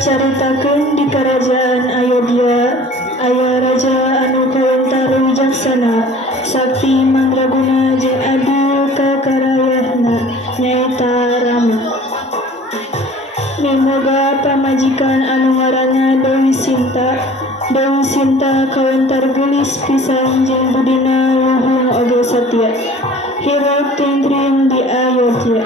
caritakeun di kerajaan Ayodhya aya raja anu kawentar wijaksana, sakti mandraguna jeung adil ka karayahna nyaeta Rama. Mimoga pamajikan anu ngaranna Dewi Sinta. Dewi Sinta kawentar geulis pisan jeung budina luhung oge satya. Hirup tintrim di Ayodhya.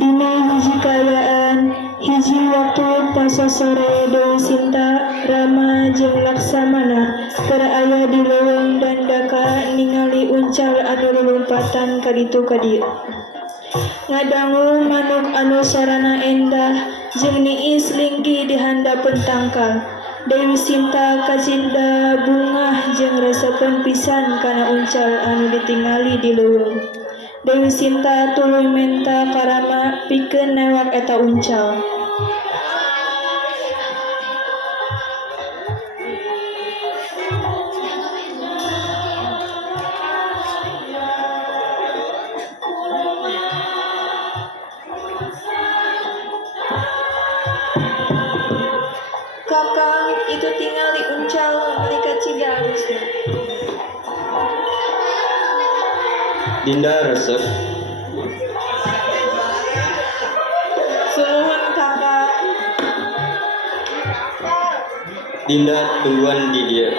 Dina hiji kaayaan, hiji waktu pasosore Dewi Sinta, Rama jeung Laksamana keur aya di leuweung Dandaka ningali uncal anu lulumpatan ka ditu ka dieu. Ngadangu manuk anu sarana endah jeung niis linggih di handapeun tangkal. Dewi Sinta kacinda bungah jeung resepeun pisan kana uncal anu ditingali di leuweung. Dewi Sinta tuluy menta ka Rama pikeun newak eta uncal. Kakang itu tingali uncal malika cida halusna. Dinda resep. Suluhun kakak. Dinda tungguan di dieu.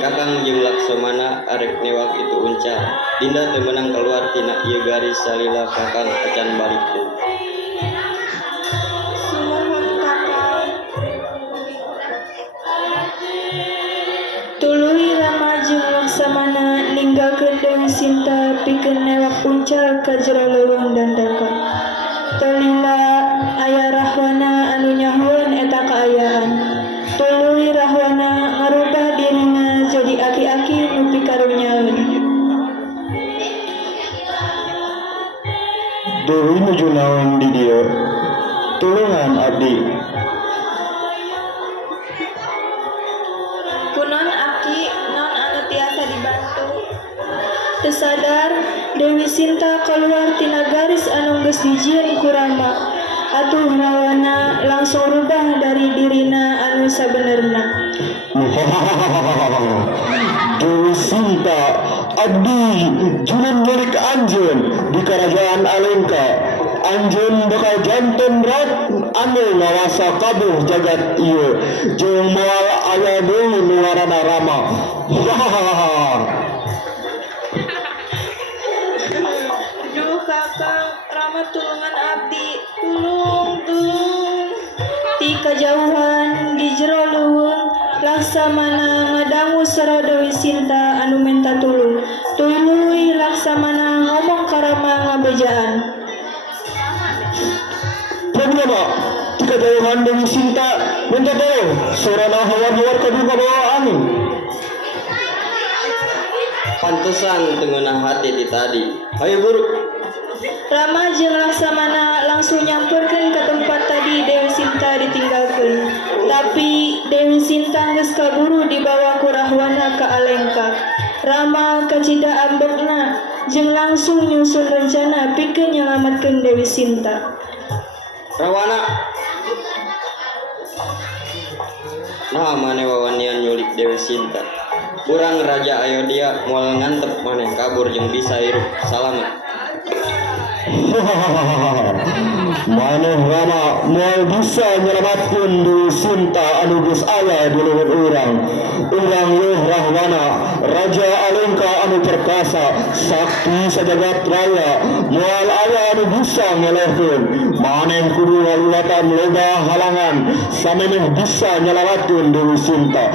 Kakang jeung Laksamana arek newak itu uncal. Dinda teu meunang keluar tina ieu garis salila kakang acan balik deui. Suluhun kakak. Tuluy Rama jeung Laksamana ninggalkeun Dewi Sinta pikeun newak uncal ka jero leuweung Dandaka. Talila aya Rahwana anu nyahoeun eta kaayaan. Tuluy Rahwana ngarubah dirina jadi aki-aki nu pikarunyaeun. Dewi nuju naon di dieu? Tulungan abdi. Kunon aki non anu tiasa dibantu. Teu sadar Dewi Sinta keluar tina garis anu geus dijieun ku Rama. Atuh Rahwana langsung rubah dari dirina anu sabenerna. Dewi Sinta, abdi junun milik anjeun di kerajaan Alengka. Anjeun bakal janten rat anu ngawasa kabeh jagat ieu. Jeung moal aya deui nu ngaranna Rama. Duh kakang, Rama tulungan abdi. Tulung. Ti kajauhan di jero leuweung Laksamana ngadangu sara Dewi Sinta anu menta tulung. Tuluy Laksamana ngomong ka Rama ngabejaan. Problema tika jauhan Dewi Sinta minta tolong sorana hawar-hawar ka di bawah angin. Pantesan teu ngeunah hati ti tadi. Hayu buru. Rama jeung Laksamana langsung nyamperkeun ke tempat tadi Dewi Sinta ditinggalkeun. Tapi Dewi Sinta geus kaburu dibawa ku Rahwana ka Alengka. Rama kacida ambekna jeung langsung nyusun rencana pikeun nyalametkeun Dewi Sinta. Rawana. Nah maneh wawanian nyulik Dewi Sinta. Urang Raja Ayodhya moal ngantep maneh kabur jeung bisa hirup salamet. Maneh Rama moal bisa nyelamatkeun Dewi Sinta anu geus aya di leuweung urang. Urang yeuh Rahwana, Raja Alengka anu perkasa, sakti sajagat raya, moal aya anu bisa ngelehkeun. Maneh kudu ngalulatan loba halangan samemeh bisa nyelamatkeun Dewi Sinta.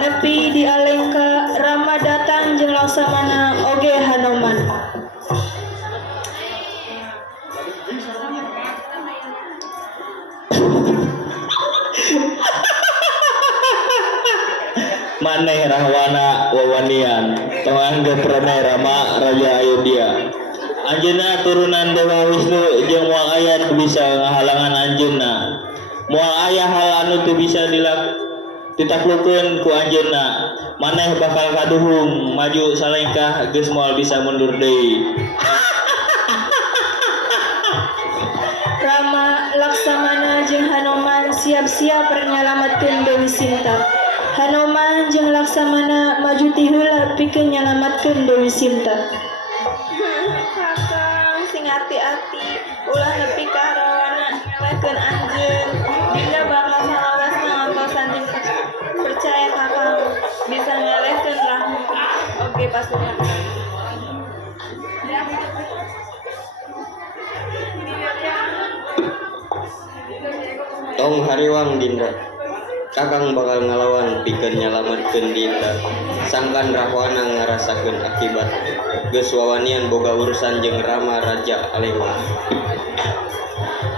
Nepi di Alengka, Rama datang jeung Laksamana oge Hanoman. Maneh Rahwana wawanian panganggep Rama Rama Raja Ayodhya. Anjeunna turunan Dewa Wisnu jeung moal aya teu bisa ngahalangan anjeunna. Moal aya hal anu teu ditaklukeun ku anjeunna. Maneh bakal kaduhung maju salengkah geus moal bisa mundur deui. Rama, Laksamana jeung Hanoman siap-siap nyalametkeun Dewi Sinta. Hanoman jeung Laksamana maju ti heula pikeun nyalametkeun Dewi Sinta. Kakang sing ati-ati ulah nepi ka rawana ngelehkeun anjeun. Dinda bakal salawasna ngantosan jeung percaya kakang bisa ngelehkeun Rahma. Oke pasukan. Tong hariwang Dinda. Kakang bakal ngalawan pikeun nyalametkeun Dinda. Sangkan Rahwana ngarasakeun akibat geus wawanian boga urusan jeung Rama Raja Alengka.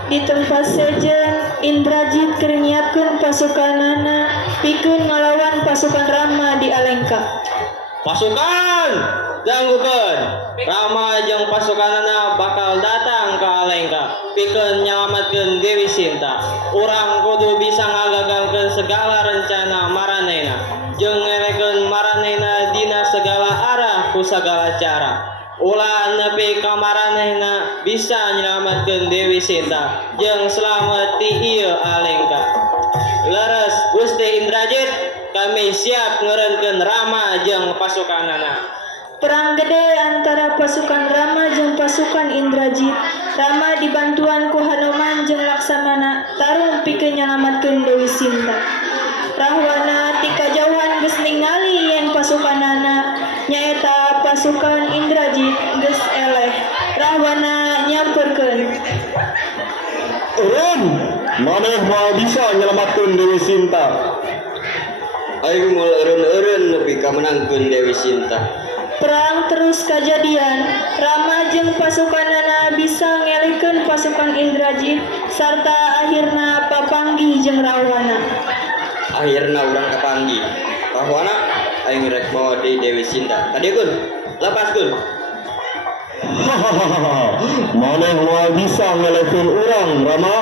Di tempat sejen Indrajit keur nyiapkeun pasukanana pikeun ngalawan pasukan Rama di Alengka. Pasukan, janggukeun. Rama jeung pasukanana bakal datang ka Alengka pikeun nyalametkeun Dewi Sinta. Urang kudu bisa ngagagalkeun segala rencana maranehna jeung ngelekeun maranehna dina segala arah ku sagala cara. Ulah nepi ka maranehna bisa nyelametkeun Dewi Sinta jeung slamet ti ieu Alengka. Leres Gusti Indrajit, kami siap ngeureunkeun Rama jeung pasukanana. Perang gede antara pasukan Rama jeung pasukan Indrajit. Rama dibantuan ku Hanoman jeung Laksamana tarung pikeun nyalametkeun Dewi Sinta. Rahwana ti kajauhan geus ningali yen pasukanana nyaeta pasukan Indrajit geus eleh. Rahwana nyamperkeun. Urun, maneh moal bisa nyelamatkeun Dewi Sinta. Aing moal eureun-eureun nepi ka menangkeun Dewi Sinta. Perang terus kajadian. Rama jeung pasukanana bisa ngelehkeun pasukan Indrajit sarta akhirna papanggih jeung Rahwana. Akhirna urang kapanggih. Rahwana aing rek bawa deui Dewi Sinta. Kadieun, lepaskeun. Maneh moal bisa ngelehkeun urang, Rama.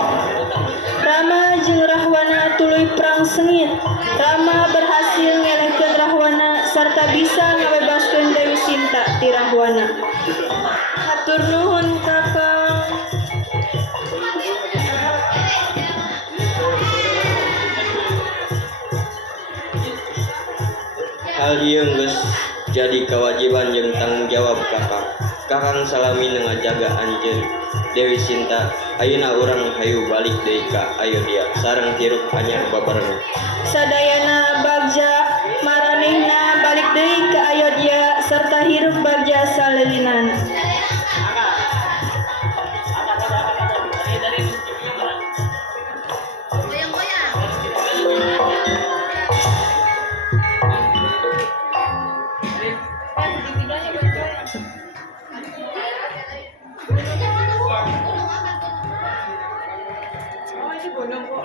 Rama jeung Rahwana tuluy perang sengit. Rama berhasil ngelehkeun Rahwana sarta bisa ngabebaskeun Dewi Sinta ti Rahwana. Hatur nuhun Kakang. Hal ieu geus jadi kewajiban jeung tanggung jawab Kakang. Kakang salami ngajaga anjeun Dewi Sinta. Ayeuna urang hayu balik deui ka Ayodhya sareng hirup anyar babarengan. Sadayana bagja maranehna balik deui ka Ayodhya sarta hirup bagja saleulinan. Oh, ini bodong kok.